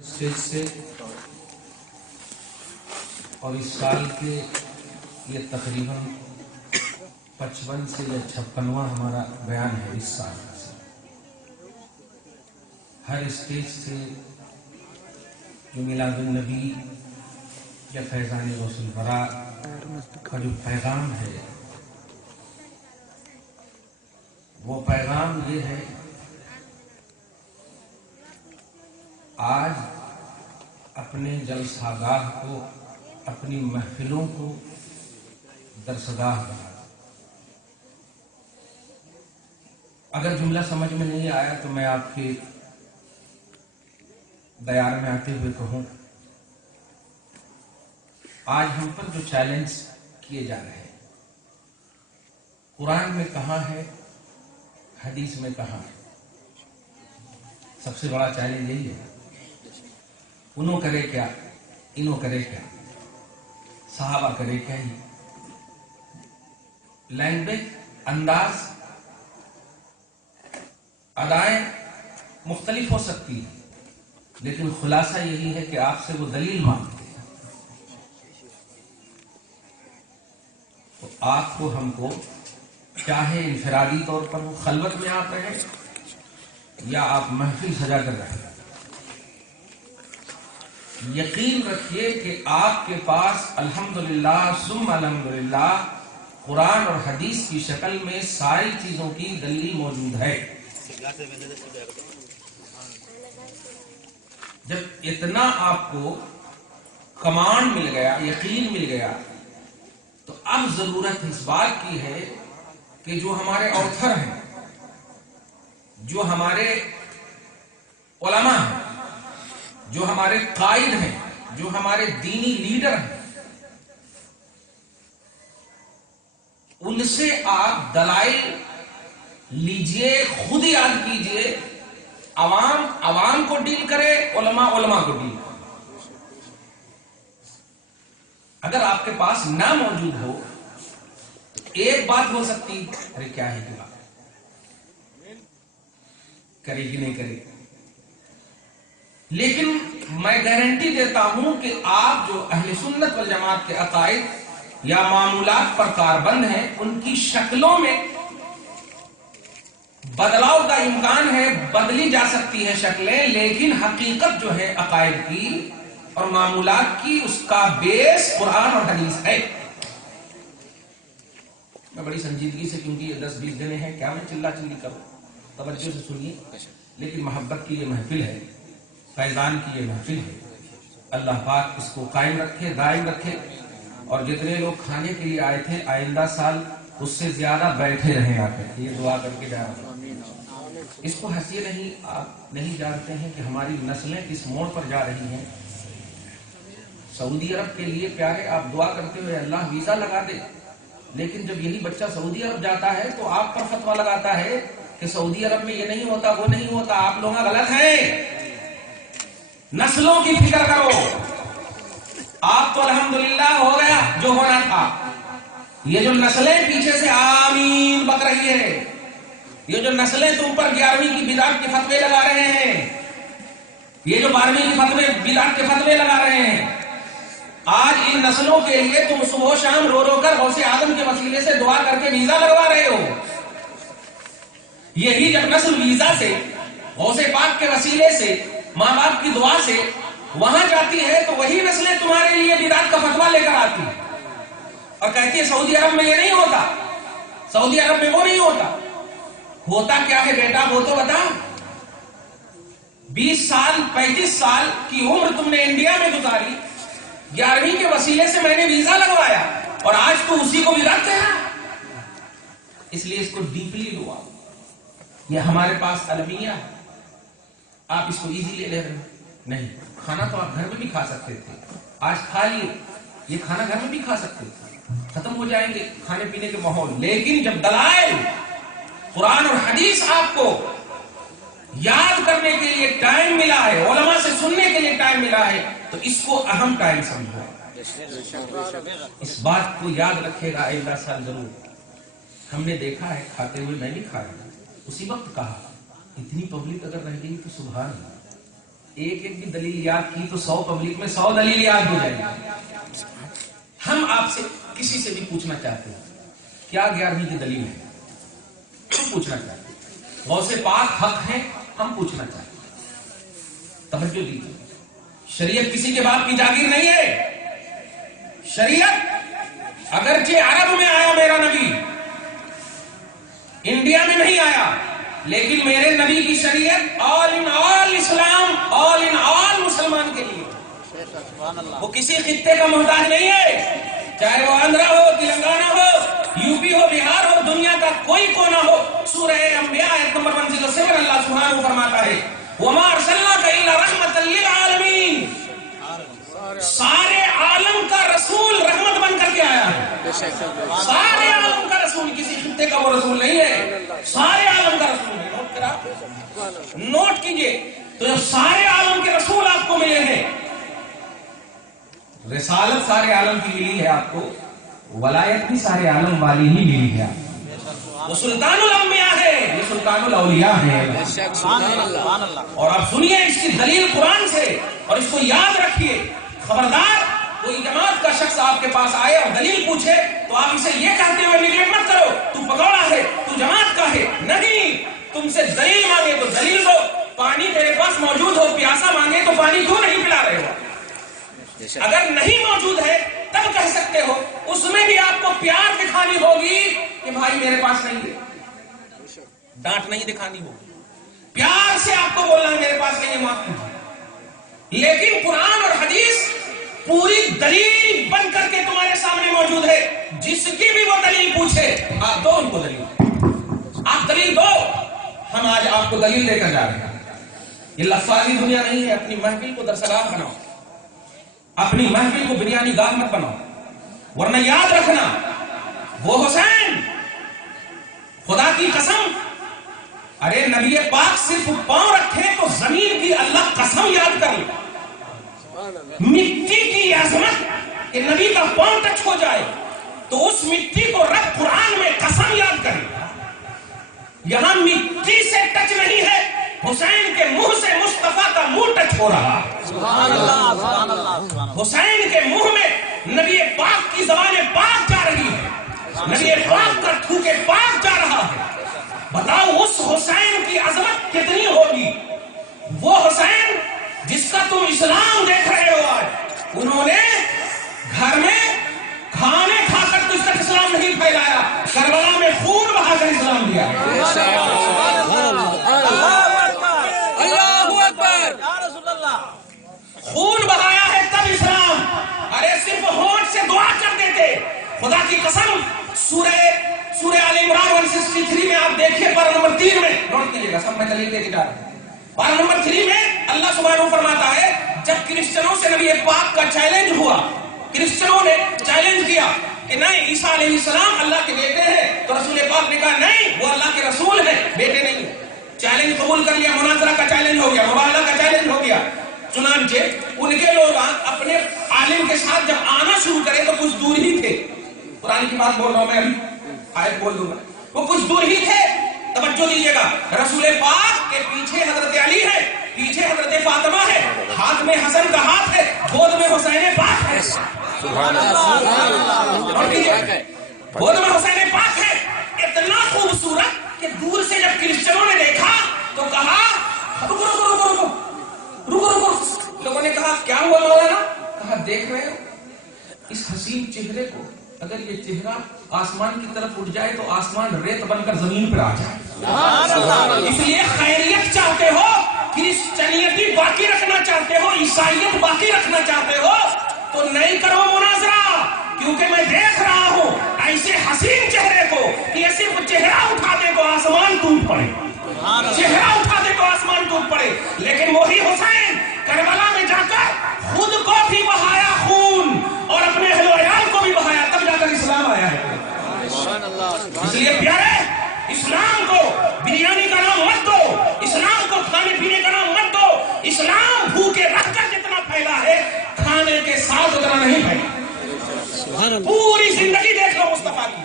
Stage سے اور اس سال کے یہ تقریباً 55 سے یا 56واں ہمارا بیان ہے اس سال کا۔ ہر اسٹیج سے جو میلاد النبی یا فیضان غوث الورا کا جو پیغام ہے وہ پیغام یہ ہے، آج اپنے جلسہ گاہ کو، اپنی محفلوں کو درسگاہ بنا۔ اگر جملہ سمجھ میں نہیں آیا تو میں آپ کے دیار میں آتے ہوئے کہوں، آج ہم پر جو چیلنج کیے جا رہے ہیں، قرآن میں کہاں ہے، حدیث میں کہاں ہے، سب سے بڑا چیلنج یہی ہے۔ انہوں کرے کیا، انہوں کرے کیا، صحابہ کرے کیا ہی۔ لینگویج، انداز، ادائیں مختلف ہو سکتی ہیں، لیکن خلاصہ یہی ہے کہ آپ سے وہ دلیل مانگتے ہیں۔ تو آپ کو، ہم کو، چاہے انفرادی طور پر وہ خلوت میں آپ رہیں یا آپ محفل سجا کر رہیں، یقین رکھیے کہ آپ کے پاس الحمدللہ ثم الحمدللہ قرآن اور حدیث کی شکل میں ساری چیزوں کی دلیل موجود ہے۔ جب اتنا آپ کو کمانڈ مل گیا، یقین مل گیا، تو اب ضرورت اس بات کی ہے کہ جو ہمارے آتھر ہیں، جو ہمارے علماء ہیں، جو ہمارے قائد ہیں، جو ہمارے دینی لیڈر ہیں، ان سے آپ دلائل لیجئے، خود یاد کیجئے۔ عوام عوام کو ڈیل کرے، علماء علماء کو ڈیل کرے۔ اگر آپ کے پاس نہ موجود ہو تو ایک بات ہو سکتی، ارے کیا ہے کہ بات کرے گی نہیں کرے گی، لیکن میں گارنٹی دیتا ہوں کہ آپ جو اہل سنت والجماعت کے عقائد یا معمولات پر کاربند ہیں، ان کی شکلوں میں بدلاؤ کا امکان ہے، بدلی جا سکتی ہے شکلیں، لیکن حقیقت جو ہے عقائد کی اور معمولات کی، اس کا بیس قرآن اور حدیث ہے۔ میں بڑی سنجیدگی سے، کیونکہ یہ 10-20 دن ہیں، کیا میں چلا چلی کروں، توجہ سے سنیے، لیکن محبت کی یہ محفل ہے، فیضان کی یہ محفل ہے۔ اللہ پاک اس کو قائم رکھے، دائم رکھے، اور جتنے لوگ کھانے کے لیے آئے تھے آئندہ سال اس سے زیادہ بیٹھے رہیں آ کر، یہ دعا کر کے جا رہا ہوں۔ اس کو ہنسیے نہیں، آپ نہیں جانتے ہیں کہ ہماری نسلیں کس موڑ پر جا رہی ہیں۔ سعودی عرب کے لیے پیارے آپ دعا کرتے ہوئے اللہ ویزا لگا دے، لیکن جب یہی بچہ سعودی عرب جاتا ہے تو آپ پر فتویٰ لگاتا ہے کہ سعودی عرب میں یہ نہیں ہوتا، وہ نہیں ہوتا۔ آپ لوگ غلط ہیں، نسلوں کی فکر کرو۔ آپ تو الحمدللہ ہو گیا جو ہونا تھا، یہ جو نسلیں پیچھے سے آمین بک رہی ہے، یہ جو نسلیں تم پر 11ویں کی بدعت کے فتوے لگا رہے ہیں، یہ جو 12ویں کی بدعت کے فتوے لگا رہے ہیں، آج ان نسلوں کے لیے تم صبح و شام رو رو کر غوث اعظم کے وسیلے سے دعا کر کے ویزا لگوا رہے ہو۔ یہی جب نسل ویزا سے، غوث پاک کے وسیلے سے، ماں باپ کی دعا سے وہاں جاتی ہے، تو وہی نسلیں تمہارے لیے بدعت کا فتویٰ لے کر آتی ہیں اور کہتی ہے سعودی عرب میں یہ نہیں ہوتا، سعودی عرب میں وہ نہیں ہوتا۔ ہوتا کیا ہے بیٹا، وہ تو بتا۔ 20 سال 35 سال کی عمر تم نے انڈیا میں گزاری، 11ویں کے وسیلے سے میں نے ویزا لگوایا، اور آج تو اسی کو بدعت کہہ رہا۔ اس لیے اس کو ڈیپلی لو آپ۔ یہ ہمارے پاس المیہ ہے، آپ اس کو ایزی لے رہے ہیں۔ نہیں، کھانا تو آپ گھر میں بھی کھا سکتے تھے، آج کھا لیے، یہ کھانا گھر میں بھی کھا سکتے تھے، ختم ہو جائیں گے کھانے پینے کے ماحول، لیکن جب دلائل قرآن اور حدیث آپ کو یاد کرنے کے لیے ٹائم ملا ہے، علماء سے سننے کے لیے ٹائم ملا ہے، تو اس کو اہم ٹائم سمجھو۔ اس بات کو یاد رکھے گا آئندہ سال ضرور۔ ہم نے دیکھا ہے، کھاتے ہوئے میں بھی کھایا، اسی وقت کہا اتنی پبلک اگر رہ گئی تو سبحان اللہ، ایک ایک بھی دلیل یاد کی تو 100 پبلک میں 100 دلیل یاد ہو جائے گی. ہم آپ سے کسی سے بھی پوچھنا چاہتے ہیں کیا 11ویں کی دلیل ہے, ہم پوچھنا چاہتے ہیں. غوث پاک حق ہے, ہم پوچھنا چاہتے ہیں. توجہ دیجیے, شریعت کسی کے باپ کی جاگیر نہیں ہے. شریعت اگرچہ عرب میں آیا میرا نبی, انڈیا میں نہیں آیا, لیکن میرے نبی کی شریعت آل ان آل اسلام, آل ان آل مسلمان کے لیے. وہ کسی خطے کا محتاج نہیں ہے, چاہے وہ آندھرا ہو, تلنگانہ ہو, یو پی ہو, بہار ہو, دنیا کا کوئی کونا ہو. سورہ انبیاء آیت نمبر 107 اللہ سبحانہ فرماتا ہے وَمَا أَرْسَلْنَاكَ إِلَّا رَحْمَةً لِّلْعَالَمِينَ. سارے عالم کا رسول رحمت بن کر کے آیا ہے. سارے عالم کا رسول, کسی خطے کا وہ رسول نہیں ہے, سارے عالم کا رسول ہے. نوٹ کرا, نوٹ کیجئے. تو جب سارے عالم کے رسول آپ کو ملے ہیں, رسالت سارے عالم کی ملی ہے آپ کو, ولایت بھی سارے عالم والی ہی ملی ہے. وہ سلطان الانبیاء ہے, یہ سلطان الاولیاء ہے. اور آپ سنیے اس کی دلیل قرآن سے, اور اس کو یاد رکھیے. خبردار کوئی جماعت کا شخص آپ کے پاس آئے اور دلیل پوچھے تو آپ اسے یہ کہتے ہوئے نیگلیکٹ مت کرو تو پکوڑا ہے, تو جماعت کا ہے. نہیں, تم سے دلیل مانگے تو دلیل دو. پانی تیرے پاس موجود ہو, پیاسا مانگے تو پانی کیوں نہیں پلا رہے ہو؟ اگر نہیں موجود ہے تب کہہ سکتے ہو, اس میں بھی آپ کو پیار دکھانی ہوگی کہ بھائی میرے پاس نہیں ہے. ڈانٹ نہیں دکھانی ہوگی, پیار سے آپ کو بولنا میرے پاس نہیں ہے, معاف کیجیے. لیکن قرآن اور حدیث پوری دلیل بن کر کے تمہارے سامنے موجود ہے. جس کی بھی وہ دلیل پوچھے آپ دو ان کو دلیل, آپ دلیل دو. ہم آج آپ کو دلیل دے کر جا رہے ہیں. یہ لفظی دنیا نہیں ہے. اپنی محفل کو درسگاہ بناؤ, اپنی محفل کو بریانی گاہ مت بناؤ, ورنہ یاد رکھنا وہ حسین, خدا کی قسم, ارے نبی پاک صرف پاؤں رکھے تو زمین کی اللہ قسم یاد کر لے. مٹی کی عظمت کہ نبی کا پاؤں ٹچ ہو جائے تو اس مٹی کو رب قرآن میں قسم یاد کرے. یہاں مٹی سے ٹچ نہیں ہے, حسین کے منہ سے مصطفیٰ کا منہ ٹچ ہو رہا. سبحان اللہ. حسین کے منہ میں نبی پاک کی زبان پاک جا رہی ہے, نبی پاک کا تھوکے پاک جا رہا ہے. بتاؤ اس حسین کی عظمت کتنی ہوگی. وہ حسین جس کا تم اسلام دیکھ رہے ہو آج, انہوں نے گھر میں کھانے کھا کر تجھ تک اسلام نہیں پھیلایا, کربلا میں خون بہا کر اسلام دیا. خون بہایا ہے تب اسلام. ارے صرف ہونٹ سے دعا کر دیتے. خدا کی قسم سورہ آل عمران 163 میں آپ دیکھیے پارہ نمبر 3 میں, نوٹ کیجیے گا, سب میں دلیل دے کے جا رہا ہوں. پارہ نمبر 3 میں اللہ سبحانہ فرماتا ہے جب کرسچنوں سے نبی پاک کا چیلنج ہوا, کرسچنوں نے چیلنج کیا کہ نہیں عیسیٰ علیہ السلام اللہ کے بیٹے ہیں, تو رسول پاک نے کہا نہیں وہ اللہ کے رسول ہیں, بیٹے نہیں. چیلنج قبول کر لیا, مناظرہ کا چیلنج ہو گیا, مباحثہ کا چیلنج ہو گیا. چنانچہ ان کے لوگ اپنے عالم کے ساتھ جب آنا شروع کرے تو کچھ دور ہی تھے. قرآن کی بات بول رہا ہوں میں, ابھی آیت بول دوں گا. وہ کچھ دور ہی تھے. توجہ دیجیے گا, رسول پاک کے پیچھے حضرت علی ہے, پیچھے حضرت فاطمہ ہے, ہاتھ میں حسن کا ہاتھ ہے, گود میں حسین پاک ہے. سبحان اللہ. گود میں حسین پاک ہے. اتنا خوبصورت کہ دور سے جب کرسچنوں نے دیکھا تو کہا رکو رکو رکو رکو رکو رکو. لوگوں نے کہا کیا ہوا مولانا؟ کہا دیکھ رہے ہو اس حسین چہرے کو, اگر یہ چہرہ آسمان کی طرف اٹھ جائے تو آسمان ریت بن کر زمین پر آ جائے. اس لیے خیریت چاہتے ہو, کرسچنیتی باقی رکھنا چاہتے ہو, عیسائیت باقی رکھنا چاہتے ہو تو نہیں کرو مناظرہ, کیونکہ میں دیکھ رہا ہوں ایسے حسین چہرے کو کہ یہ صرف چہرہ اٹھا دے تو آسمان ٹوٹ پڑے, چہرہ اٹھا دے تو آسمان ٹوٹ پڑے. لیکن وہی حسین کربلا میں جا کر خود کو بھی بہایا خون اور اپنے اہل و عیال کو بھی بہایا, تب جا کر اسلام آیا ہے. اس لیے پیارے, اسلام کو بریانی کا نام مت دو, اسلام کو کھانے پینے کا نام مت دو. اسلام بھوکے رکھ کر جتنا پھیلا ہے کھانے کے ساتھ اتنا نہیں پھیلا. پوری زندگی دیکھ لو مصطفیٰ کی,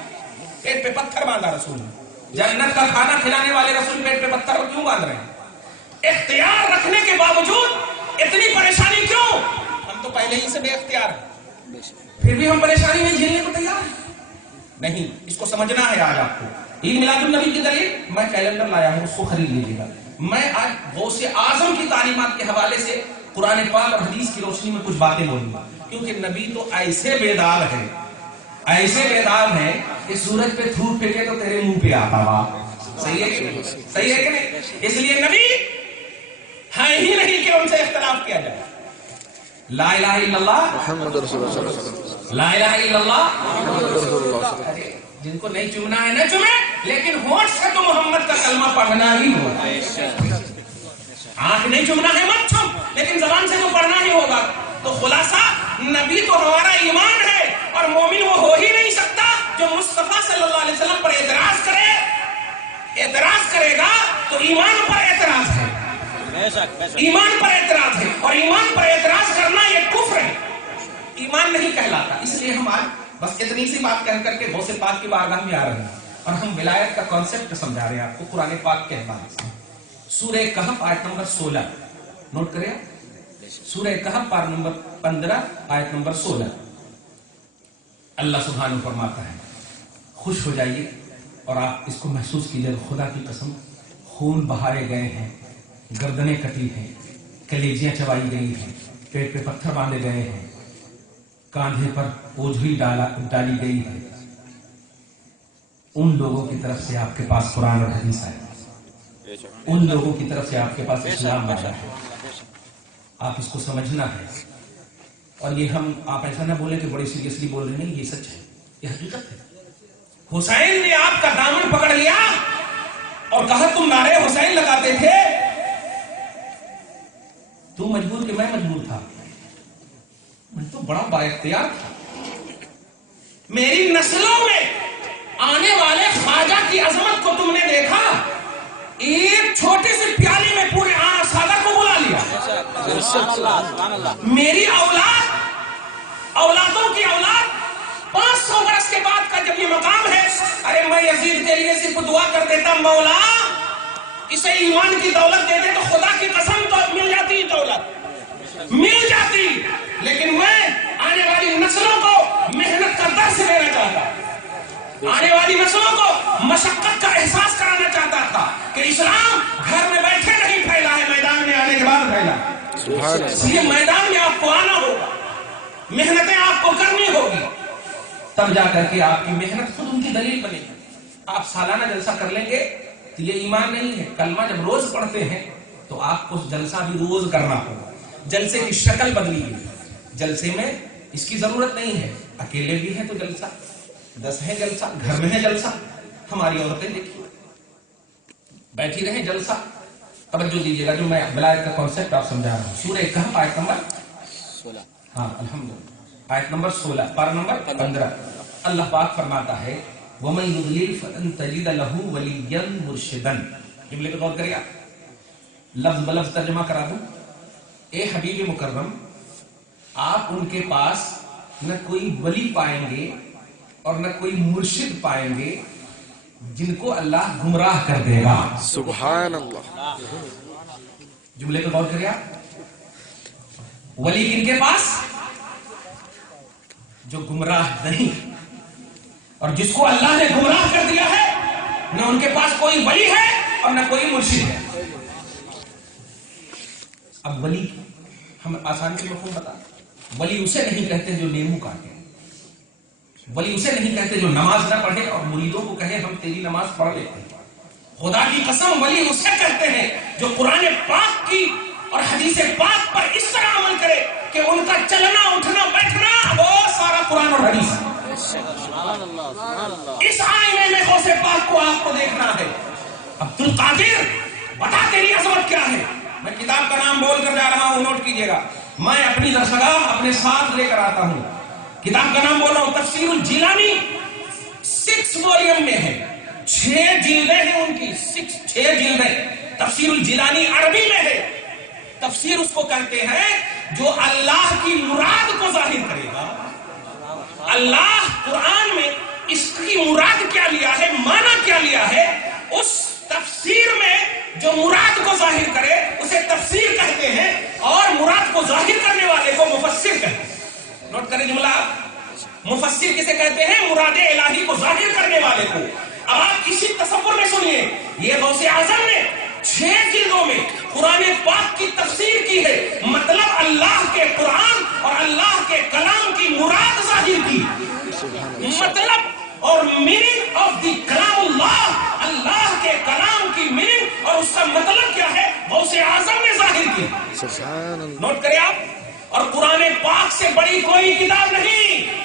پیٹ پہ پتھر باندھا رسول. جنت کا کھانا کھلانے والے رسول پیٹ پہ پتھر کیوں باندھ رہے ہیں؟ اختیار رکھنے کے باوجود اتنی پریشانی کیوں؟ ہم تو پہلے ہی سے بے اختیار ہیں، پھر بھی ہم پریشانی نہیں جھیلنے کو تیار ہیں۔ نہیں، اس کو سمجھنا ہے۔ آج آپ کو عید میلاد النبی کی دلیل، میں کیلنڈر لایا ہوں، اس کو خرید لیجیے گا۔ میں آج غوث اعظم کی تعلیمات کے حوالے سے قرآن پاک اور حدیث کی روشنی میں کچھ باتیں بولوں گا، کیونکہ نبی تو ایسے بیدار ہے، ایسے بیدار ہے کہ سورج پہ تھوک پھینکے تو تیرے منہ پہ آتا ہوا۔ صحیح ہے کہ نہیں؟ صحیح ہے کہ نہیں؟ اس لیے نبی ہے ہی نہیں کہ ان سے اختلاف کیا جائے۔ لا الہ الا اللہ محمد رسول اللہ صلی اللہ علیہ وسلم، لا الہ الا اللہ محمد رسول اللہ صلی اللہ علیہ وسلم۔ جن کو نہیں چمنا ہے نہ چمے، لیکن ہونٹ سے تو محمد کا کلمہ پڑھنا ہی ہوگا۔ آنکھ نہیں چمنا ہے مت چم، لیکن زبان سے تو پڑھنا ہی ہوگا۔ تو خلاصہ نبی تو ہمارا ایمان ہے، اور مومن وہ ہو ہی نہیں سکتا جو مصطفیٰ صلی اللہ علیہ وسلم پر اعتراض کرے۔ اعتراض کرے گا تو ایمان پر اعتراض ہے، ایمان پر اعتراض ہے، اور ایمان پر اعتراض کرنا یہ کفر ہے، ایمان نہیں کہلاتا۔ اس لیے ہم آج بس اتنی سی بات کہہ کر کے غوث پاک کی بارگاہ میں آ رہے ہیں، اور ہم ولایت کا کانسیپٹ سمجھا رہے ہیں آپ کو قرآن پاک کے حوالے سے۔ سورہ کہف آیت نمبر 16 نوٹ کریں، سورہ کہف پارہ نمبر 15 آیت نمبر 16۔ اللہ سبحانہ فرماتا ہے، خوش ہو جائیے اور آپ اس کو محسوس کیجئے، خدا کی قسم خون بہائے گئے ہیں، گردنیں کٹی ہیں، کلیجیاں چبائی گئی ہیں، پیٹ پہ پتھر باندھے گئے ہیں، کاندھے پر اوجھلی ڈالی گئی ہے۔ ان لوگوں کی طرف سے آپ کے پاس قرآن اور حدیث آئے، ان لوگوں کی طرف سے آپ کے پاس اسلام آیا ہے، آپ اس کو سمجھنا ہے۔ اور یہ آپ ایسا نہ بولیں کہ بڑی سیریسلی بول رہے ہیں، یہ سچ ہے، یہ حقیقت ہے۔ حسین نے آپ کا دامن پکڑ لیا اور کہا تم نعرے حسین لگاتے تھے، تو مجبور کہ میں مجبور تھا، میں تو بڑا با اختیار تھا۔ میری نسلوں میں آنے والے خواجہ کی عظمت کو تم نے دیکھا، ایک چھوٹی سی پیالی میں پورے سادر کو بلا لیا۔ میری اولادوں کی اولاد 500 برس کے بعد کا جب یہ مقام ہے، ارے میں یزید کے لیے صرف دعا کر دیتا، مولا اسے ایمان کی دولت دے دے، تو خدا کی قسم تو مل جاتی دولت، مل جاتی۔ لیکن میں آنے والی نسلوں کو محنت کا درس دینا چاہتا، آنے والی نسلوں کو مشقت کا احساس کرانا چاہتا تھا کہ اسلام گھر میں بیٹھے نہیں پھیلا ہے، میدان میں آنے کے بعد پھیلا۔ اس لیے میدان میں آپ کو آنا ہوگا، محنتیں آپ کو کرنی ہوگی، تب جا کر کے آپ کی محنت خود ان کی دلیل بنے گی۔ آپ سالانہ جلسہ کر لیں گے تو یہ ایمان نہیں ہے۔ کلمہ جب روز پڑھتے ہیں تو آپ کو جلسہ بھی روز کرنا ہوگا، جلسے کی شکل بدلی ہے، جلسے میں اس کی ضرورت نہیں ہے، اکیلے بھی ہیں تو جلسہ، 10 ہے جلسہ، گھر میں ہے جلسہ۔ ہماری عورتیں دیکھیے بیٹھی رہیں جلسہ۔ توجہ دیجیے گا، جو میں ولایت کا کانسیپٹ آپ سمجھا رہا ہوں۔ سورہ کہف آیت نمبر 16، ہاں الحمدللہ، آیت نمبر 16 پارہ نمبر 15۔ اللہ پاک فرماتا ہے وَمَن يُضْلِلْ فَلَن تَجِدَ لَهُ وَلِيًّا مُرْشِدًا۔ جملے پہ غور کریے، لفظ بلفظ ترجمہ کرا دوں۔ اے حبیب مکرم، آپ ان کے پاس نہ کوئی ولی پائیں گے اور نہ کوئی مرشد پائیں گے جن کو اللہ گمراہ کر دے گا۔ سبحان اللہ۔ جملے پہ غور کریے، ولی کن کے پاس؟ جو گمراہ نہیں، اور جس کو اللہ نے گمراہ کر دیا ہے نہ ان کے پاس کوئی ولی ہے اور نہ کوئی مرشد ہے۔ اب ولی ہم آسان سے مفہوم بتا، ولی اسے نہیں کہتے جو نیمو کاٹے، ولی اسے نہیں کہتے جو نماز نہ پڑھے اور مریدوں کو کہے ہم تیری نماز پڑھ لیتے ہیں۔ خدا کی قسم ولی اسے کہتے ہیں جو قرآن پاک کی اور حدیث پاک پر اس طرح عمل کرے کہ ان کا چلنا اٹھنا بیٹھنا وہ سارا قرآن اور حدیث ہے۔ اس آئینے میں غوث پاک کو آپ کو دیکھنا ہے۔ عبد القادر بتا تیری عظمت کیا ہے؟ میں کتاب کا نام بول کر جا رہا ہوں، نوٹ کیجیے گا، میں اپنی درسگاہ اپنے ساتھ لے کر آتا ہوں۔ کتاب کا نام بول رہا ہوں، تفسیر الجیلانی 6 والیوم میں ہے، 6 جلدیں ہیں ان کی، 6 جلدیں۔ تفسیر الجیلانی عربی میں ہے۔ تفسیر اس کو کہتے ہیں جو اللہ کی مراد کو ظاہر کرے گا۔ اللہ قرآن میں اس کی مراد کیا لیا ہے، معنی کیا لیا ہے، اس تفسیر میں جو مراد کو ظاہر کرے اسے تفسیر کہتے ہیں، اور مراد مراد الہی کو ظاہر کرنے والے کو. اب آپ کسی تصور میں سنیے, یہ غوث اعظم نے 6 جلدوں میں قرآن پاک کی تفسیر کی ہے, مطلب اللہ کے قرآن اور اللہ کے کلام کی مراد ظاہر کی, مطلب اور میننگ آف دی کلام اللہ, اللہ کے کلام کی میننگ اور اس کا مطلب کیا ہے غوث اعظم نے ظاہر کی. سبحان اللہ. نوٹ کریں آپ. اور قرآن پاک سے بڑی کوئی کتاب نہیں,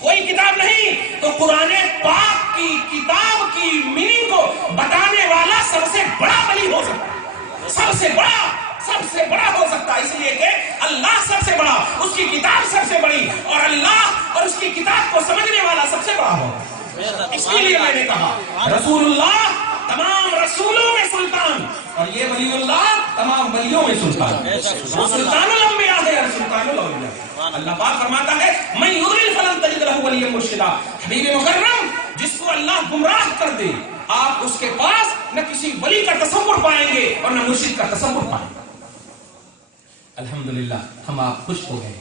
کوئی کتاب نہیں. تو قرآن پاک کی کتاب کی میننگ کو بتانے والا سب سے بڑا ولی ہو سکتا ہے, سب سے بڑا ہو سکتا ہے, اس لیے کہ اللہ سب سے بڑا, اس کی کتاب سب سے بڑی, اور اللہ اور اس کی کتاب کو سمجھنے والا سب سے بڑا ہو. اس کے لیے میں نے کہا رسول اللہ تمام رسولوں میں سلطان, اور یہ ولی اللہ تمام ولیوں میں سلطان. وہ سلطان الانبیاء ہے اور سلطان الاولیاء. اللہ پاک فرماتا ہے من یضلل فلن تجد له ولیا مرشدا. حبیب مکرم, جس کو اللہ گمراہ کر دے آپ اس کے پاس نہ کسی ولی کا تصور پائیں گے اور نہ مرشد کا تصور پائیں گے. الحمدللہ ہم آپ خوش ہو گئے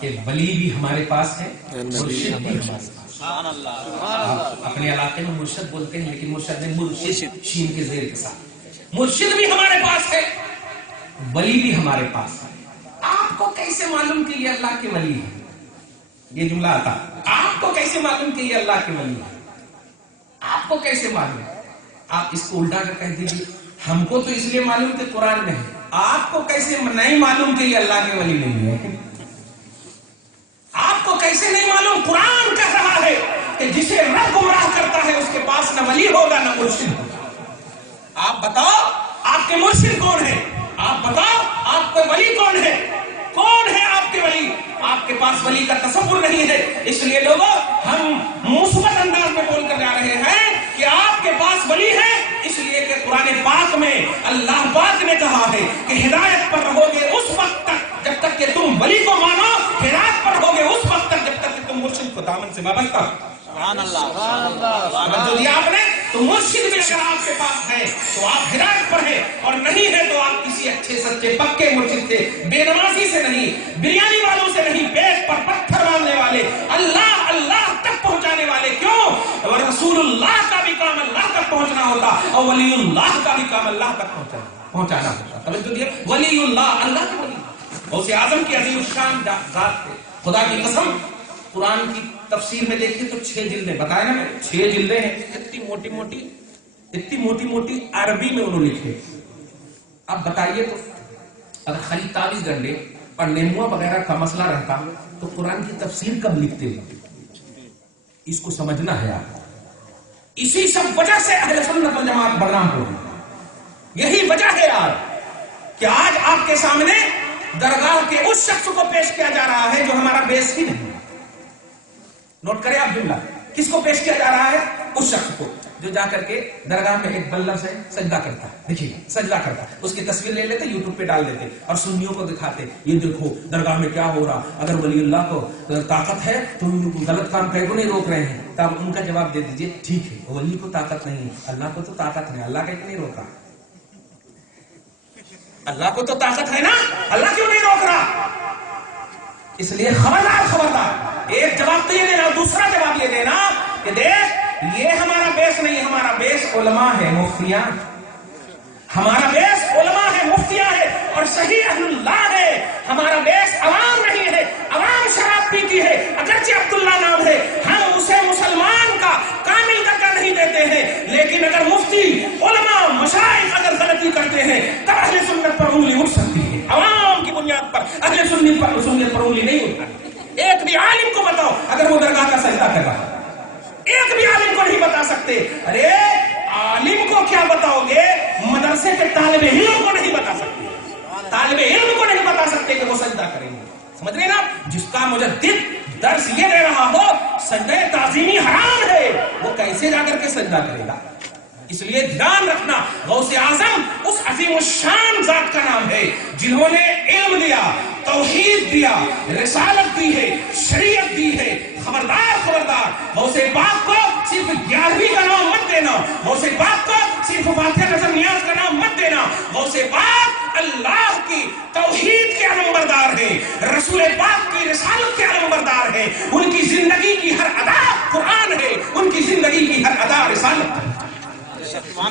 کہ ولی بھی ہمارے پاس ہے, مرشد بھی ہمارے پاس. آپ اپنے علاقے میں مرشد بولتے ہیں لیکن مرشد نے مرشد شین کے زیر کے ساتھ. مرشد بھی ہمارے پاس ہے, ولی بھی ہمارے پاس ہے. آپ کو کیسے معلوم کہ یہ اللہ کے ولی ہے؟ یہ جملہ آتا, آپ کو کیسے معلوم کہ یہ اللہ کے ولی ہے؟ آپ کو کیسے معلوم؟ آپ اس کو الٹا کر کہہ دیجیے ہم کو تو اس لیے معلوم کہ قرآن میں ہے, آپ کو کیسے نہیں معلوم کہ یہ اللہ کے ولی نہیں ہے؟ آپ کو کیسے نہیں معلوم؟ قرآن کہہ رہا ہے کہ جسے رب گمراہ کرتا ہے اس کے پاس نہ ولی ہوگا نہ مرشد ہوگا. آپ بتاؤ آپ کے مرشد کون ہے؟ آپ بتاؤ آپ کے ولی کون ہے؟ کون ہے آپ کے ولی؟ آپ کے پاس ولی کا تصور نہیں ہے. اس لیے لوگوں ہم مثبت انداز میں بول کر جا رہے ہیں کہ آپ کے پاس ولی ہے, اس لیے کہ قرآن پاک میں اللہ پاک نے کہا ہے کہ ہدایت پر رہو گے اس وقت تک جب تک کہ تم ولی کو مانو, ہدایت پر رہو گے اس وقت تک جب تک کہ تم مرشد کو دامن سے وابستہ. سبحان اللہ. جو دیا آپ نے تو مرشد بھی اگر آپ کے پاس ہے تو آپ ہدایت پر ہیں, اور نہیں ہے تو آپ کسی اچھے سچے پکے مرشد سے, بے نمازی سے نہیں, بریانی والوں سے نہیں, پیٹ پر پتھر باندھنے والے, اللہ اللہ تک پہنچانے والے. کیوں؟ اور رسول اللہ کا بھی کام اللہ تک پہنچنا ہوتا اور ولی اللہ کا بھی کام اللہ تک پہنچانا ہوتا. توجہ دیے, ولی اللہ اللہ کے ولی غوث اعظم کی عظیم الشان ذات تھے. خدا کی قسم قرآن کی تفسیر میں دیکھیے تو 6 جلدیں بتایا نا, 6 جلدیں ہیں, اتنی موٹی عربی میں انہوں نے لکھے. اب بتائیے تو اگر خالی 40 گھنٹے اور نیموا وغیرہ کا مسئلہ رہتا تو قرآن کی تفسیر کب لکھتے ہیں؟ اس کو سمجھنا ہے آپ. اسی سب وجہ سے اہل سنت والجماعت بدنام ہو گئی. یہی وجہ ہے یار کہ آج آپ کے سامنے درگاہ کے اس شخص کو پیش کیا جا رہا ہے جو ہمارا بیس ہی نہیں. نوٹ کریں آپ جملہ, کس کو پیش کیا جا رہا ہے؟ اس شخص کو جو جا کر کے درگاہ میں ایک بلر سے سجدہ کرتا ہے. دیکھیے سجدہ کرتا ہے, اس کی تصویر لے لیتے یوٹیوب پہ ڈال دیتے اور سنیوں کو دکھاتے, یہ دیکھو درگاہ میں کیا ہو رہا, اگر ولی اللہ کو طاقت ہے تو غلط کام کہیں کو نہیں روک رہے ہیں. تب ان کا جواب دے دیجئے ٹھیک ہے ولی کو طاقت نہیں, اللہ کو تو طاقت ہے, اللہ کہیں نہیں روک رہا. اللہ کو تو طاقت ہے نا, اللہ کیوں نہیں روک رہا؟ اس لیے خبردار, ایک جواب تو یہ دینا, دوسرا جواب یہ دینا کہ دیکھ یہ ہمارا بیس نہیں, ہمارا بیس علماء ہے, مفتیان. ہمارا بیس علماء ہے, مفتیاں ہے اور صحیح اہل اللہ ہے. ہمارا بیس عوام نہیں ہے, عوام شراب پیتی ہے, اگرچہ عبداللہ نام ہے, ہم اسے مسلمان کا کامل درجہ نہیں دیتے ہیں. لیکن اگر مفتی علماء مشائخ اگر غلطی کرتے ہیں تب اہل سنت پر انگلی اٹھ سکتی ہے. عوام کی بنیاد پر اہل سنت پر انگلی نہیں اٹھاتی. ایک بھی عالم کو بتاؤ اگر وہ درگاہ کا سجدہ کر رہا ہے, ایک بھی عالم کو نہیں بتا سکتے. ارے عالم کو کیا بتاؤ گے, مدرسے کے طالب علم کو نہیں بتا سکتے, طالب علم کو نہیں بتا سکتے کہ وہ سجدہ کریں گے. سمجھ رہے نا, جس کا مجدد درس یہ دے رہا ہو سجدہ تعظیمی حرام ہے, وہ کیسے جا کر کے سجدہ کرے گا؟ اس لیے دھیان رکھنا, غوث اعظم اس عظیم الشان ذات کا نام ہے جنہوں نے علم دیا, توحید دیا, رسالت دی ہے, شریعت دی ہے. خبردار غوث پاک کو صرف 11ویں کا نام مت دینا, غوث پاک کو صرف فاتحہ نظر نیاز کا نام مت دینا. غوث پاک اللہ کی توحید کے نمبردار ہیں, رسول پاک کی رسالت کے علمبردار ہیں، ان کی زندگی کی ہر ادا قرآن ہے، ان کی زندگی کی ہر ادا رسالت ہے۔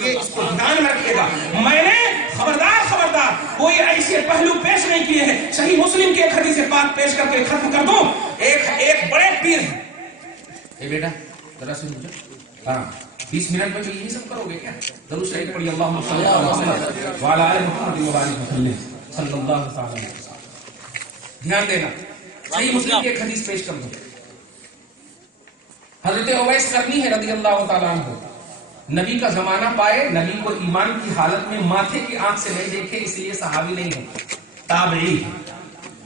یہ اس کو دھیان میں رکھیے گا۔ میں نے خبردار کوئی ایسے پہلو پیش نہیں کیے ہیں۔ صحیح مسلم کی ایک حدیث پاک پیش کر کے ختم کر دوں۔ ایک بڑے پیر ہیں، اے بیٹا ذرا سن مجھے، ہاں 20 منٹ میں بھی یہی سب کرو گے کیا؟ درود شریف پڑھیے، اللہم صلی علی محمد وعلی آل محمد وبارک وسلم صلی اللہ تعالی علیہ وسلم۔ دھیان دینا، صحیح مسلم کی ایک حدیث پیش کر دوں۔ حضرت اویس قرنی ہے رضی اللہ تعالیٰ عنہ، نبی کا زمانہ پائے، نبی کو ایمان کی حالت میں ماتھے کی آنکھ سے نہیں دیکھے، اس لیے صحابی نہیں ہے، تابعی ہے۔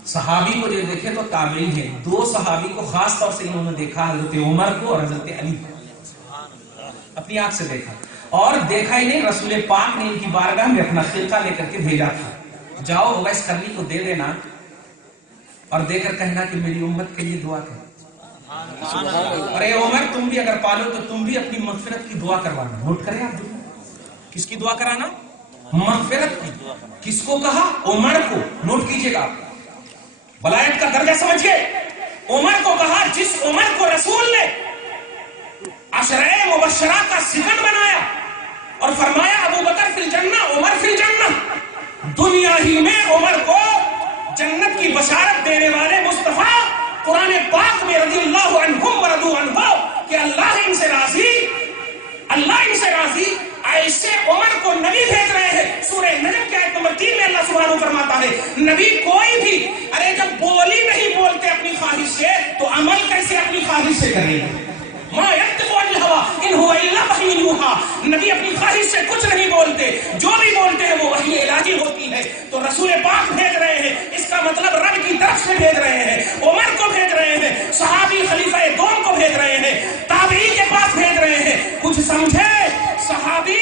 صحابی کو جو دیکھے تو تابعی ہے۔ دو صحابی کو خاص طور سے انہوں نے دیکھا، حضرت عمر کو اور حضرت علی کو، اپنی آنکھ سے دیکھا۔ اور دیکھا ہی نہیں، رسول پاک نے ان کی بارگاہ میں اپنا خلقہ لے کر کے بھیجا تھا، جاؤ اویس قرنی کو دے دینا اور دے کر کہنا کہ میری امت کے لیے دعا کرو۔ اور اے عمر، تم بھی اگر پالو تو تم بھی اپنی مغفرت کی دعا کروانا۔ نوٹ کریں آپ، کس کی دعا کرانا؟ مغفرت کی۔ کس کو کہا؟ عمر کو۔ نوٹ کیجئے گا، ولایت کا درجہ سمجھئے۔ عمر کو کہا جس عمر کو رسول نے عشرہ مبشرہ کا سکن بنایا اور فرمایا ابو بکر فی الجنہ عمر فی الجنہ، دنیا ہی میں عمر کو جنت کی بشارت دینے والے مصطفیٰ قرآن پاک میں رضی اللہ عنہم ورضوا عنہ کہ اللہ ان سے راضی ایسے عمر کو نبی بھیج رہے ہیں۔ سورہ نجم کے آیت نمبر 3 میں اللہ سبحانہ فرماتا ہے نبی کوئی بھی جب بولی نہیں بولتے اپنی خواہش سے تو عمل کیسے اپنی خواہش سے کرے گا؟ ما ينطق عن الهوى ان هو الا وحی یوحی۔ نبی اپنی خواہش سے کچھ نہیں بولتے، جو بھی بولتے ہیں وہ وحی الہی ہوتی ہے۔ تو رسول پاک بھیج رہے ہیں، اس کا مطلب رب کی طرف سے بھیج رہے ہیں، عمر کو بھیج رہے ہیں، صحابی خلیفہ دوم کو بھیج رہے ہیں، تابعی کے پاس بھیج رہے ہیں۔ کچھ سمجھے؟ صحابی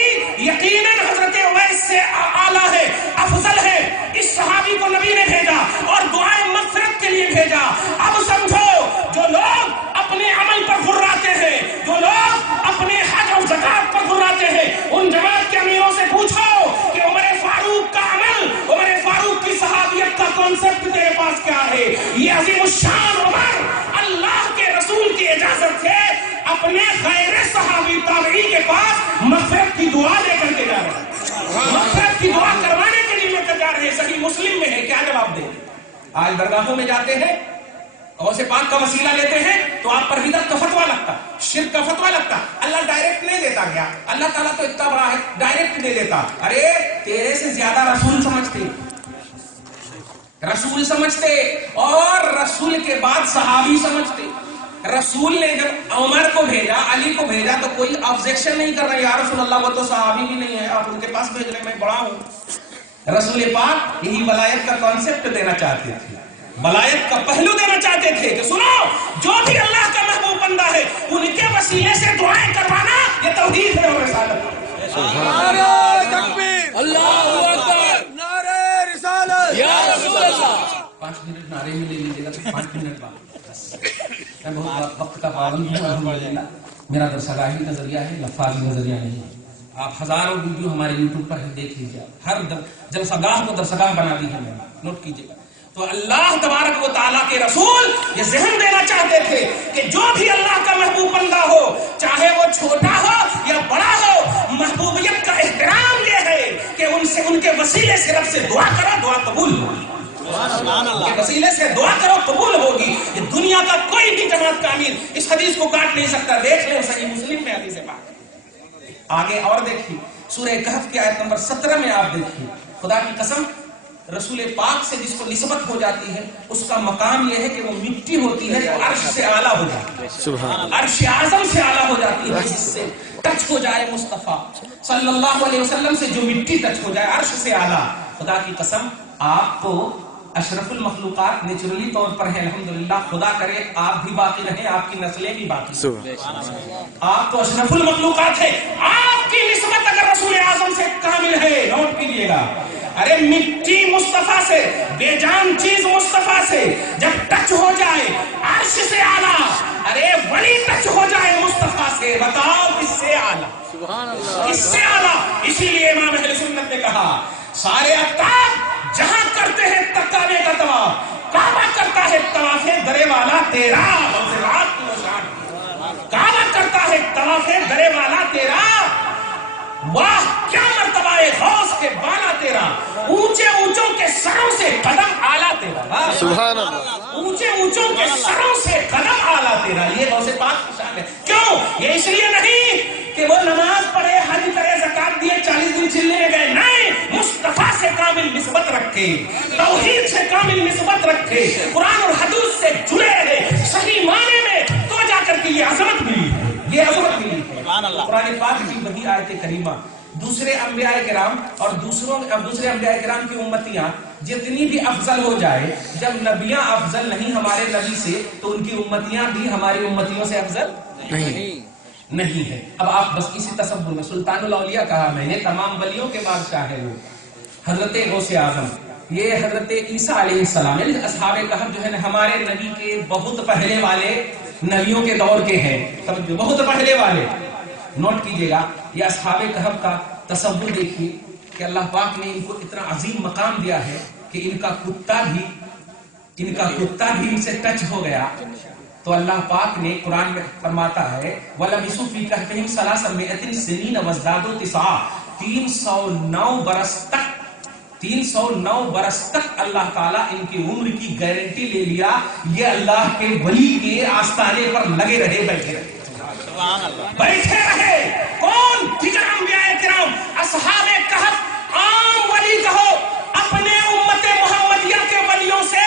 یقیناً حضرت اویس سے اعلیٰ ہے، افضل ہے۔ اس صحابی کو نبی نے بھیجا اور دعائیں مغفرت کے لیے بھیجا۔ اب سمجھو، جو لوگ اپنے عمل پر غراتے ہیں، جو لوگ اپنے حج اور زکات پر غراتے ہیں، ان جماعت کے امیروں سے پوچھو کہ عمر فاروق کا عمل، عمر فاروق کی صحابیت کا کانسیپٹ تیرے پاس کیا ہے؟ یہ عظیم الشان عمر اللہ کے رسول کی اجازت سے اپنے غیر صحابی تابعی کے پاس مغفرت کی دعا لے کر کے جا رہے ہیں، مغفرت کی دعا کروانے کے لیے لے کر جا رہے ہیں۔ صحیح مسلم میں ہے، کیا جواب دیں؟ آج درگاہوں میں جاتے ہیں اور سے پاک کا وسیلہ لیتے ہیں تو آپ پر بدعت کا فتویٰ لگتا، شرک کا فتویٰ لگتا۔ اللہ ڈائریکٹ نہیں دیتا کیا؟ اللہ تعالیٰ تو اتنا بڑا ہے، ڈائریکٹ دے دیتا۔ ارے تیرے سے زیادہ رسول سمجھتے اور رسول کے بعد صحابی سمجھتے۔ رسول نے جب عمر کو بھیجا، علی کو بھیجا تو کوئی آبجیکشن نہیں کر رہا، یا رسول اللہ وہ تو صحابی بھی نہیں ہے، آپ ان کے پاس بھیج رہے، میں بڑا ہوں۔ رسول پاک یہی ولایت کا کانسیپٹ دینا چاہتے تھے، ولایت کا پہلو دینا چاہتے تھے کہ سنو، جو بھی اللہ کا محبوب بندہ ہے ان کے وسیلے سے دعائیں کروانا یہ توحید ہے اور رسالت ہے۔ نعرہ تکبیر، اللہ اکبر، نعرہ رسالت یا رسول اللہ۔ 5 منٹ نعرے میں لے لیجیے گا تو 5 منٹ بعد میں بہت وقت کا پابند ہوں، الحمدللہ میرا درسگاہی نظریہ ہے، لفاظی نظریہ نہیں ہے۔ آپ ہزاروں ویڈیو ہمارے یوٹیوب پر دیکھ لیجیے، ہر جلسگاہ کو درسگاہ بنا دی ہے میں نے، نوٹ کیجیے گا۔ تو اللہ تبارک و تعالیٰ کے رسول یہ ذہن دینا چاہتے تھے کہ جو بھی اللہ کا محبوب بندہ ہو، چاہے وہ چھوٹا ہو یا بڑا ہو، محبوبیت کا احترام یہ ہے کہ ان کے وسیلے سے رب سے دعا کرو، دعا قبول ہوگی، ان کے وسیلے سے دعا کرو قبول ہوگی۔ یہ دنیا کا کوئی بھی جماعت کا امیر اس حدیث کو کاٹ نہیں سکتا۔ دیکھ لیں صحیح مسلم میں حدیث پاک۔ آگے اور دیکھیے سورہ کہف کی آیت نمبر 17 میں آپ دیکھیے، خدا کی قسم رسول پاک سے جس کو نسبت ہو جاتی ہے اس کا مقام یہ ہے کہ وہ مٹی ہوتی ہے تو عرش سے اعلیٰ ہو جاتی ہے، عرش اعظم سے اعلیٰ ہو جاتی ہے، جس سے ٹچ ہو جائے مصطفیٰ صلی اللہ علیہ وسلم سے جو مٹی ٹچ ہو جائے عرش سے اعلیٰ۔ خدا کی قسم آپ تو اشرف المخلوقات نیچرلی طور پر ہیں، الحمدللہ، خدا کرے آپ بھی باقی رہیں، آپ کی نسلیں بھی باقی رہیں، آپ تو اشرف المخلوقات ہیں۔ آپ کی نسبت اگر رسول اعظم سے کامل ہے، نوٹ کیجیے گا، ارے مٹی مصطفیٰ سے، بے جان چیز مصطفیٰ سے جب ٹچ ہو جائے عرش سے اعلیٰ، ارے ولی ٹچ ہو جائے مصطفیٰ سے، بتاؤ کس سے اعلیٰ، کس سے اعلیٰ۔ اسی لیے امام اہل سنت نے کہا سارے اقطاب جہاں کرتے ہیں کعبے کا طواف، کعبہ کرتا ہے طواف در تیرا غوث رات کو شان کعبہ کرتا ہے طواف درے والا تیرا واہ کیا مرتبہ ہے غوث کے بالا تیرا اونچے اونچوں کے سروں سے قدم آلہ تیرا سبحان اللہ اونچے اونچوں کے سروں سے قدم آلہ تیرا یہ غوث پاک کی شان ہے کیوں یہ اس لیے نہیں کہ وہ نماز پڑھے حج کرے زکات دیے 40 دن چلنے میں گئے نہیں مصطفیٰ سے کامل نسبت رکھے توحید سے کامل نسبت رکھے قرآن اور حدیث سے جڑے رہے صحیح معنی میں تو جا کر کے یہ عظمت ملی ہے یہ عظمت ملی ہے قرآن پاک کی وہی آیت کریمہ دوسرے انبیاء کرام اور دوسرے انبیاء کرام کی امتیاں جتنی بھی افضل ہو جائے جب نبیاں افضل نہیں ہمارے نبی سے تو ان کی امتیاں بھی ہماری امتیوں سے افضل نہیں ہے. اب آپ بس اسی تصور میں سلطان الاولیاء کہا میں نے تمام ولیوں کے بادشاہ ہے وہ حضرت غوث اعظم یہ حضرت عیسیٰ علیہ السلام یعنی اصحاب کہف جو ہے نا ہمارے نبی کے بہت پہلے والے نبیوں کے دور کے ہیں بہت پہلے والے. نوٹ کیجئے گا یہ اصحاب کہف کا تصور دیکھیے کہ اللہ پاک نے ان کو اتنا عظیم مقام دیا ہے کہ ان کا کتا بھی ان سے ٹچ ہو گیا. تو اللہ پاک نے قرآن میں فرماتا ہے وَلَبِثُوا فِي كَهْفِهِمْ ثَلَاثَ سِنِينَ وَازْدَادُوا تِسْعًا 309 برس تک اللہ تعالیٰ ان کی عمر کی گارنٹی لے لیا. یہ اللہ کے ولی کے آستانے پر لگے رہے بیٹھے رہے. کون؟ دیگر انبیاء کرام اصحاب کہف عام ولی کہو اپنے امت محمدیہ کے ولیوں سے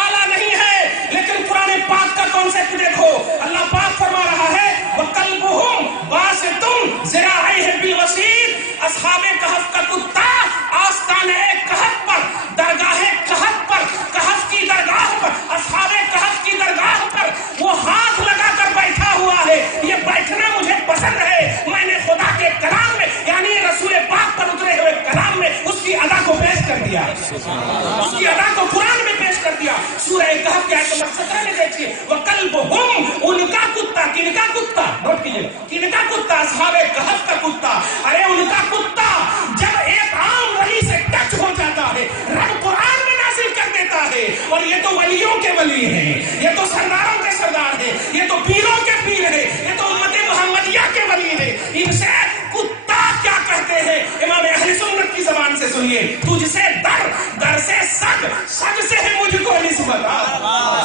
اعلیٰ نہیں ہے. لیکن قرآن پاک کا کانسیپٹ دیکھو اللہ پاک فرما رہا ہے وَقَلْبُهُمْ بَاسِطٌ ذِرَاعَيْهِ بِالْوَسِيدِ اصحاب کہف کا کتا آستانِ کہف پر درگاہ کہف پر کہف کی درگاہ پر اصحاب کہف کی درگاہ پر وہ ہاتھ لگا کر بیٹھا ہوا ہے. یہ بیٹھنا مجھے پسند ہے. میں نے خدا کے کلام میں یعنی رسول پاک پر اترے ہوئے کلام میں اس کی ادا کو پیش کر دیا اس کی ادا کو قرآن میں پیش کر دیا. سورہ کہف کی آیت نمبر 17 میں دیکھیے وَقَلْبُهُمْ ان کا کتا کن کا کتا نوٹ کیجئے کن کا کتا اصحاب کہف کا کتا. ارے ان کا کتا جب ایک عام ولی سے ٹچ ہو جاتا ہے رب قرآن میں نازل کر دیتا ہے. اور یہ تو ولیوں کے ولی ہیں یہ تو سرداروں کے سردار ہیں یہ تو پیروں کے پیر ہیں یہ تو امت محمدیہ کے ولی ہیں. ان سے کتا کیا کہتے ہیں امام اہل سنت کی زبان سے سنیے تجھ سے در سے سگ سے ہے مجھ کو نسبت.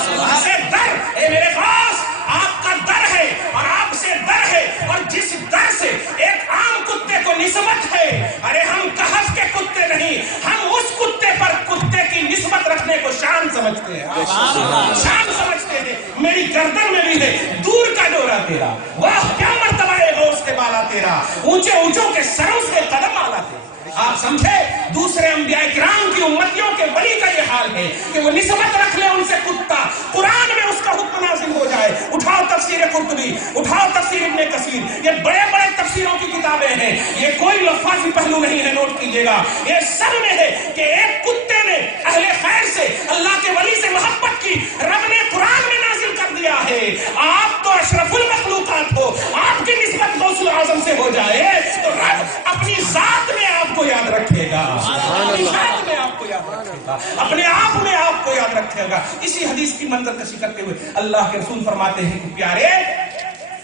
تجھ سے در اے میرے پاس آپ کا در ہے اور آپ سے در ہے اور جس در سے ایک عام کتے کو نسبت ہے. ارے ہم کہف کے کتے نہیں ہم اس کتے پر کتے کی نسبت رکھنے کو شان سمجھتے ہیں شان سمجھتے ہیں. میری گردن میں بھی ہے دور کا ڈورا تیرا واہ کیا مرتبہ ہے غوث کے بالا تیرا اونچے اونچوں کے سروں سے قدم آلا تیرا. آپ سمجھے دوسرے انبیاء کرام کی امتیوں کے ولی کا یہ حال ہے کہ وہ نسبت رکھ لے ان سے کتا قرآن میں اس کا حکم نازل ہو جائے. اٹھاؤ تفسیر قرطبی اٹھاؤ تفسیر ابن کثیر یہ بڑے بڑے تفسیروں کی کتابیں ہیں. یہ کوئی لفاظی پہلو نہیں ہے نوٹ کیجئے گا. یہ سب میں ہے کہ ایک کتے نے اہل خیر سے اللہ کے ولی سے محبت کی رب نے قرآن میں نازل کر دیا ہے. آپ تو اشرف المخلوقات ہو آپ کی نسبت غوث اعظم سے ہو جائے تو رب اپنی ذات میں آپ کو یاد رکھے گا اپنی ذات میں آپ کو یاد رکھے گا اپنے آپ میں آپ کو یاد رکھے گا. اسی حدیث کی منظر کشی کرتے ہوئے اللہ کے رسول فرماتے ہیں کہ پیارے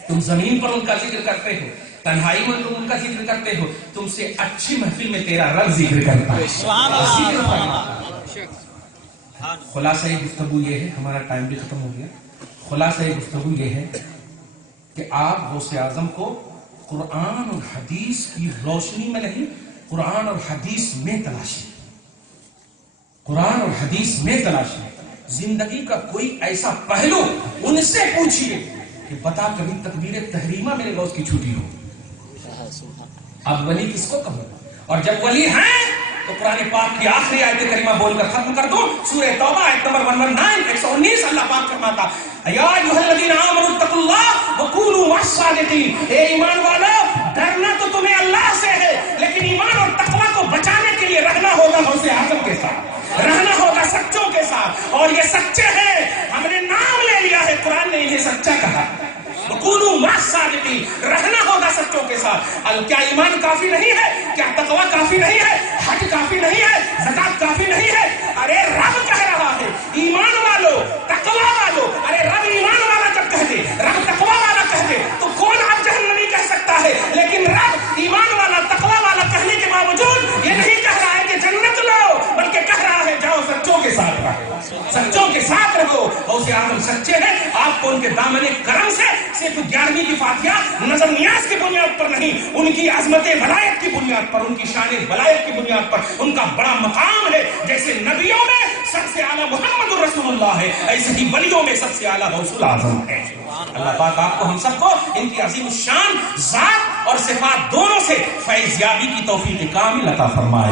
تم زمین پر ان کا ذکر کرتے ہو تنہائی میں تم ان کا ذکر کرتے ہو تم سے اچھی محفل میں تیرا رب ذکر کرتا ہے. خلاصہ گفتگو یہ ہے ہمارا ٹائم بھی ختم ہو گیا. خلاصہ گفتگو یہ ہے کہ آپ غوث اعظم کو قرآن اور حدیث کی روشنی میں نہیں قرآن اور حدیث میں تلاشیں قرآن اور حدیث میں تلاشیں. زندگی کا کوئی ایسا پہلو ان سے پوچھئے کہ بتا کبھی تکبیر تحریمہ میرے غوث کی چھوٹی ہو. اب ولی کس کو کہوں اور جب ولی ہیں تو قرآن پاک کی آخری آیت کریمہ بول کر ختم کر دوں. سورہ توبہ آیت نمبر 119 اللہ پاک فرماتا یا ایھا الذین آمنوا اتقوا اللہ وکونوا مع الصادقین. اے ایمان والو ڈرنا تو تمہیں اللہ سے ہے لیکن ایمان اور تقوی کو بچانے کے لیے رہنا ہوگا غوث اعظم کے ساتھ رہنا ہوگا سچوں کے ساتھ. اور یہ سچے ہیں ہم نے نام لے لیا ہے قرآن نے انہیں سچا کہا وکونوا مع الصادقین رہنا ہوگا سچوں کے ساتھ. کیا ایمان کافی نہیں ہے کیا تقوی کافی نہیں ہے حج کافی نہیں ہے زکات کافی نہیں ہے. ارے رب کہہ رہا ہے ایمان والو تقوی والو ارے رب ایمان غوث اعظم سچے ہیں، آپ کو ان کے دامن کرم سے صرف 11ویں کی فاتحہ نظم نیاز کی بنیاد پر نہیں، ان کی عظمت ولایت کی بنیاد پر، ان کی شان ولایت کی بنیاد پر ان کا بڑا مقام ہے. جیسے نبیوں میں سب سے اعلیٰ محمد الرسول اللہ ہے، ایسے ہی ولیوں میں سب سے اعلیٰ غوث الاعظم ہے. اللہ پاک آپ کو ہم سب کو ان کی عظیم الشان ذات اور صفات دونوں سے فیض یابی کی توفیق کامل عطا فرمائے.